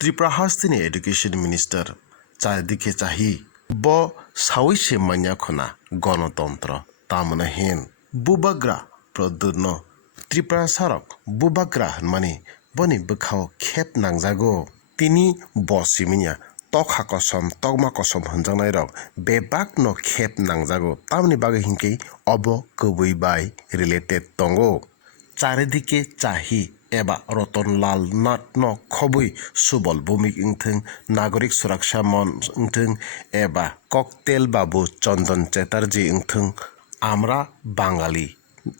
Tripura হাস্তিনি education minister চারিদিকে চাহি ব সাউইসে মাইয়া খনা গণতন্ত্র তামনা হেন বুবাগ্রা প্রদ্যুন্ন ত্রিপুরা সারক বুবাগ্রা মানে বনি বখাও খেপ নাংজাগো তিনি বসিমিয়া তখা কসম তগমা কসম হনজানাই রক বেবাক ন খেপ নাংজাগো তামনি বাগে হিংকে অব কবুই বাই রিলেটেড তঙ্গো চারিদিকে চাহি एबा रतनलाल नाथ न खबुई सुबल भूमिक इंथों नागरिक सुरक्षा मंच इंथों एबा ककटेल बाबू चंदन चैटार्जी इंथों आमरा बांगाली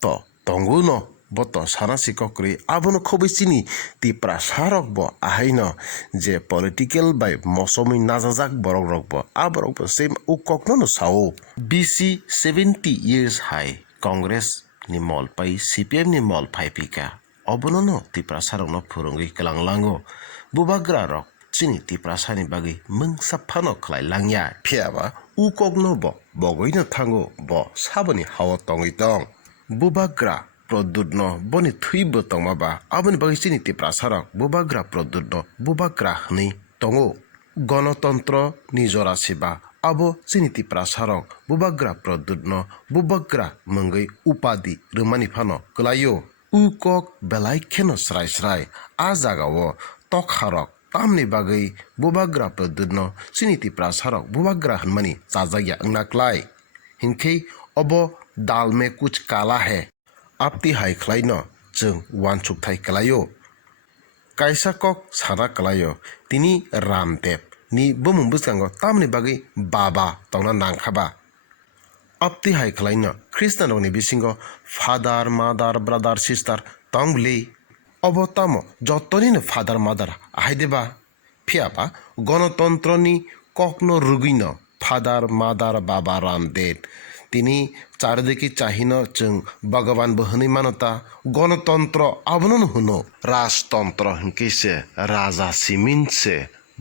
तो तंगु न बत सानासी कक्री आबन खबैसिनी तिप्रा सारक ब आहै न जे पलिटिकल बाय मसमी नाजाजाक बरक रक ब आबरक ब सेम उ ककनो न Sao BC 70 years high Congress नि मल पाई CPM नि मल पाई पिका अबनो तिप्रा सारक फोरंगै कलांलांगो बुबाग्रा रक चिनी तिप्रा सानि बागै मंग साफानो खलाय लांया फियाबा उ कगनो बगैनो थांगो ब साबनि हाव तंगै दं बुबाग्रा प्रद्युत्न बनि थुइबो तंमाबा आबनि बागै चिनी तिप्रा सारक बुबाग्रा प्रद्युत्न बुबाग्रा हनै तंगो गणतंत्र नि जरासिबा आबो चिनी तिप्रा सारक बुबाग्रा प्रद्युत्न बुबाग्रा मंगै उपाधि रोमानि फानो कलायो उकक बेलायखेनो स्राय स्राय आ जागावो तखारक तामनि बागै बुबाग्रा प्रद्युत्न चिनी तिप्रा सारक बुबाग्रा हनमानि चाजाया अंगनाक्लाय हिंखै अब दाल में कुछ काला है आपति हाय खलायनो जों वानसुकथाय कलायो कायसा कक साना कलायो तिनी रामदेव नि बुमुं बुसगांगो तामनि बागै बाबा तंना नांखाबा आपति हाय खलायनो ख्रिस्टाननि बिसिंगो फादार मादार ब्रादार सिस्टार तंगले अब तामो जतनिनो फादार मादार आहायदेबा फियाबा गणतंत्रनि ककनो रुगिनो फादार मादार बाबा रामदेव तिनी चारिदिके चाहिनो जों भगवान बहनै मानता गणतंत्र आबनो हुनो राजतंत्र हंकेसे राजा सिमिनसे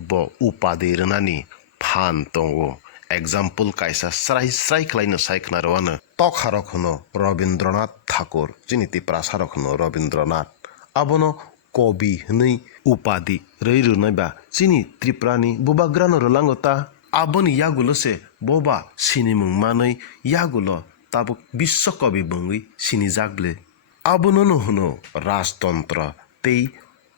ब उपाधि रनानि फान तंगो एग्जाम्पल कायसा स्राय स्राय खलायनो सायखना रवानो तखारक हुनो रवीन्द्रनाथ ठाकुर चिनी तिप्रा सारक हुनो रवीन्द्रनाथ आबनो कवि हनै उपाधि रै रुनायबा चिनी त्रिपुरानि बुबाग्रानो रलांगता आबनि यागुलोसे बबा सिनिमुं मानै यागुलो ताबो विश्व कवि बुंगै सिनि जागले आबनो हुनो राजतंत्र तै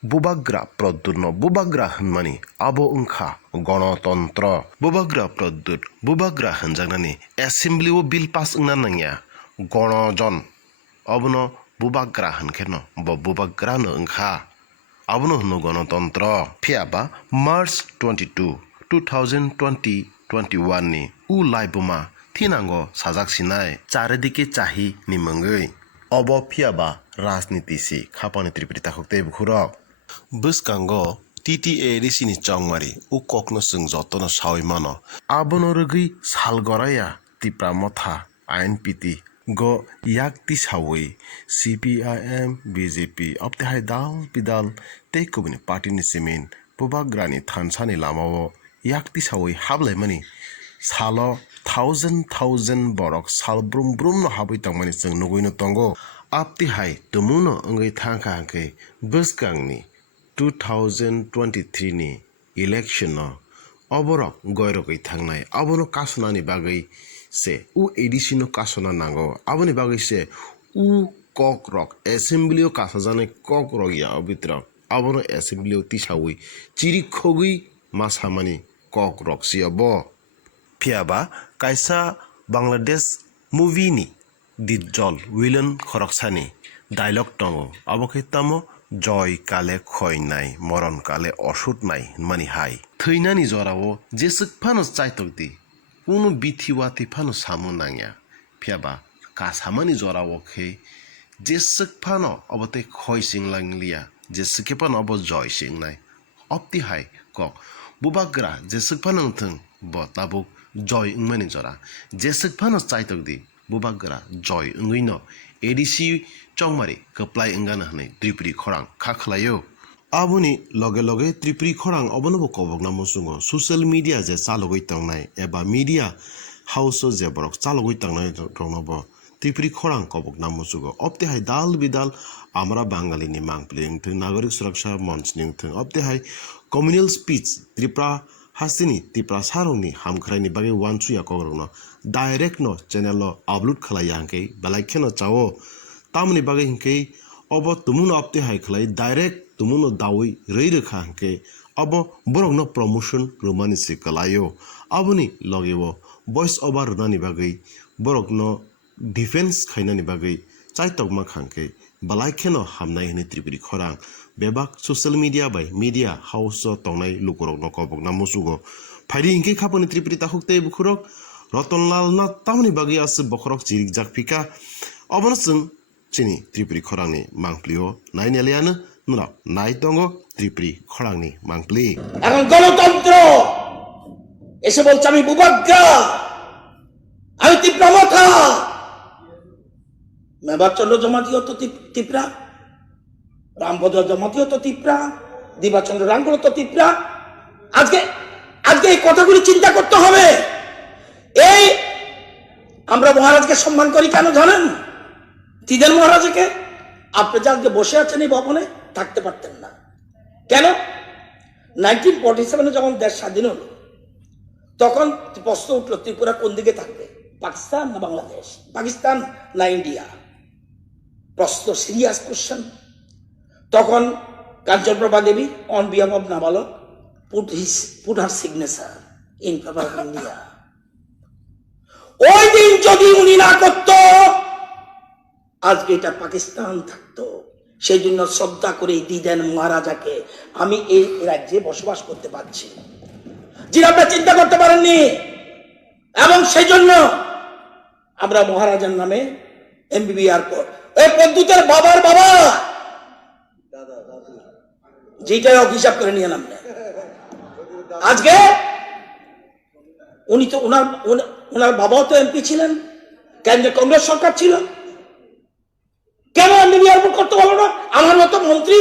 बुबाग्रा प्रद्युत्न बुबाग्रा हनमानि आबो उंखा गणतंत्र बुबाग्रा प्रद्युत बुबाग्रा हनजागनानि एसेम्बलिओ बिल पास उंना नांया गणजन अबनो बुबाग्रा हनखेनो ब बुबाग्रानो उंखा आबनो हुनो गणतंत्र फियाबा मार्च 22 2020-21 नि उ लाइबुमा थिनांगो साजाकसिनाय चारिदिके चाहि निमंगै अब फियाबा राजनीतिसि खापानि त्रिपुरिता हकते बुखुरक बुसकांगो TTA रिसिनि चंगमारि उ ककनो जों जतनो सावै मानो आबनो रगै सालगराया तिप्रा मथा INPT गो याक्ति सावै CPIM BJP अपतेहाय दाल बिदाल तेकुबनि पार्टीनि सिमेन बुबाग्रानि थानसानि लामावो याक्ति सावै हाबलायमानि सालो थाउजेंड बरक साल ब्रुम ब्रुम न हाबै तंमानि जों नुगैनो तंगो आपतिहाय तमुनो अंगै थांखा हांखै बुसकांनि 2023 नि इलेक्शन अबरक गयरगै थांनाय आबनो कासनानि बागै से उ एडिसिनो कासना नांगो आबनि बागै से उ ककरक एसेम्बलिओ कासाजानाय ककरक या अबित्रक आबनो एसेम्बलिओ तिसावै चिरि खगै मासामानि ककरक सियाब फियाबा कायसा बांलादेश मुभिनि दिज्जल विलन खरकसानि डायलग दंगो आबोखै तामो जय काले खयनाय मरण काले असुरनाय मानि हाय थैनानि जरावो जेसुक फानो चायतकदि कुनु बिथिवाति फानो सामु नांया फियाबा कासामानि जरावो खे जेसुक फानो अबते खय सिंलांलिया जेसुके फानो अब जय सिंनाय अपति हाय कक बुबाग्रा जेसुक फानो थों ब ताबु जय उंमानि जरा जेसुक फानो चायतकदि बुबाग्रा जय उंगैनो एडिसि चंगमारि कप्लाय इंगानो हनै त्रिपुरी खरां खाखलायो आबुनि लगे लगे त्रिपुरी खरां अबनबो कबगना मुसुंगो सोशल मीडिया जे चालुगै तंनाय एबा मीडिया हाउस जे बरक चालुगै तंनाय दंनबो त्रिपुरी खरां कबगना मुसुंगो अपतेहाय दाल बिदाल आमरा बांगालिनि मांगप्लिंथों नागरिक सुरक्षा मंचनिंथों अपतेहाय कम्युनियल स्पीच त्रिपुरा हासिनी त्रिपुरा सारंनि हामख्रायनि बागै वानसुया कगरनो डायरेक्ट नो चैनल अपलोड खलाया हंके बेलाइखेनो चाओ तामनि बागै हंके अब तुमुनो अपते हाय खलाय डायरेक्ट तुमुनो दावै रै रखा हंके अब बरकनो प्रमोशन रुमानि से कलायो अबनि लगेवो वॉइस ओवर रुनानि बागै बरकनो डिफेंस खायनानि बागै चाइतकमा खांके बलाइखेनो हामनाय हनि त्रिपुरी खरां बेबाक सोशल मीडिया बाय मीडिया हाउस तंनाय लुकरकनो कबकना मुसुगो फायदि हिंके खापनि त्रिपुरी ताहुकते बुखुरक रतनलाल ना तामनि बागै आस बखरक चिरिक जाकफिका अबनसं चिनी त्रिपुरी खरांनि मांप्लियो नायनालियानो नुरा नाय दंगो त्रिपुरी खरांनि मांप्लि এখন গণতন্ত্র এসে বলছে আমি বুবাগ্রা আমি তীব্রমথা মেবার চন্দ্র জমাতিও তো তিপ্রা রামভদ্র জমাতিও তো তিপ্রা দিবাচন্দ্র রাঙ্গুলো তো তিপ্রা আজকে আজকে এই কথাগুলি চিন্তা করতে হবে এই আমরা মহারাজকে সম্মান করি কেন জানেন তিদেন মহারাজকে আপনি যে আজকে বসে আছেন এই ভবনে থাকতে পারতেন না কেন 1947 যখন দেশ স্বাধীন হলো তখন প্রশ্ন উঠলো ত্রিপুরা কোন দিকে থাকবে পাকিস্তান না বাংলাদেশ পাকিস্তান না ইন্ডিয়া প্রশ্ন সিরিয়াস কোশ্চেন তখন কাঞ্চনপ্রভা দেবী অন বিহাফ অফ নাবালক put her signature in favor of India ওই দিন যদি উনি না করতো আজকে এটা পাকিস্তান থাকতো সেই জন্য শ্রদ্ধা করে দিদেন মহারাজাকে আমি এই রাজ্যে বসবাস করতে পারছি যিনি আপনারা চিন্তা করতে পারেননি এবং সেই জন্য আমরা মহারাজার নামে এমবিবি এয়ারপোর্ট এই পদ্মুতের বাবার বাবা যেটাই হিসাব করে নিয়ে নাম আজকে উনি তো ওনার বাবাও তো এমপি ছিলেন কেন্দ্রীয় কংগ্রেস সরকার ছিল কেন এমবিবি এয়ারপোর্ট করতে পারলো না আমার মতো মন্ত্রী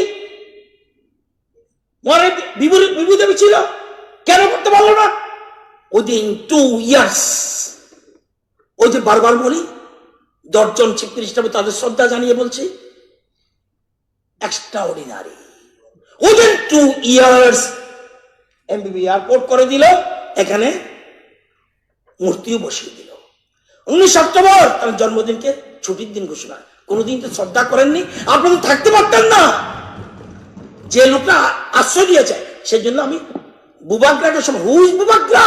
বিভু দেবী ছিল কেন করতে পারলো না উইদিন 2 ইয়ার্স ওই যে বারবার বলি 10 জন চিফ মিনিস্টার তাদের শ্রদ্ধা জানিয়ে বলছি এক্সট্রাঅর্ডিনারি উইদিন 2 ইয়ার্স এমবিবি এয়ারপোর্ট করে দিল এখানে মূর্তিও বসিয়ে দিল 19 অক্টোবর তার জন্মদিনকে ছুটির দিন ঘোষণা কোনদিন তো শ্রদ্ধা করেননি আপনারা থাকতে পারতেন না যে লোকটা আশ্রয় দিয়েছে সেই জন্য আমি বুবাগ্রাকে সময় হুইজ বুবাগ্রা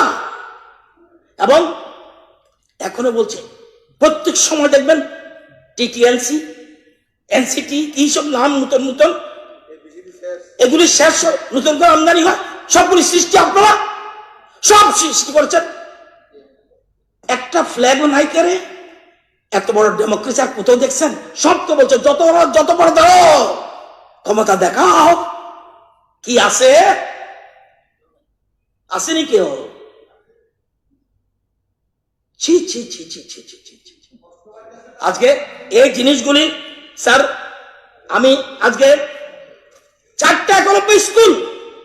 এবং এখনো বলছে প্রত্যেক সময় দেখবেন টিটিএনসি এনসিটি কি সব নাম নতুন নতুন এগুলি শেষ নতুন করে আমদানি হয় সবগুলি সৃষ্টি আপনারা সব সৃষ্টি করেছেন একটা ফ্ল্যাগও নাই করে এত বড় ডেমোক্রেসি আর কোথাও দেখছেন সব তো বলছে যত বড় দাও ক্ষমতা দেখাও কি আছে আসেনি কেউ ছি ছি ছি ছি ছি ছি ছি আজকে এই জিনিসগুলি স্যার আমি আজকে 4টা একলব্য স্কুল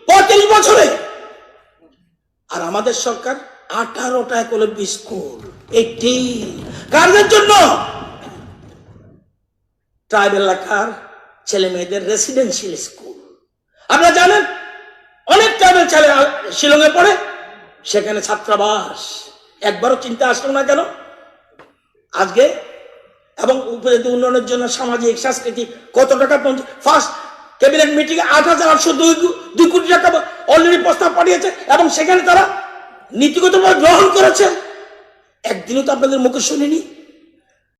35 বছরে আর আমাদের সরকার 18টা একলব্য স্কুল 18 কারদের জন্য ট্রাইবেল এলাকার ছেলে মেয়েদের রেসিডেন্সিয়াল স্কুল আপনারা জানেন অনেক ট্রাইবেল ছেলে শিলংয়ে পড়ে সেখানে ছাত্রাবাস একবারও চিন্তা আসলো না কেন আজকে এবং উপজাতি উন্নয়নের জন্য সামাজিক সাংস্কৃতিক কত টাকা ফার্স্ট ক্যাবিনেট মিটিং 8,802 কোটি টাকা অলরেডি প্রস্তাব পাঠিয়েছে এবং সেখানে তারা নীতিগতভাবে গ্রহণ করেছে একদিনও তো আপনাদের মুখে শুনিনি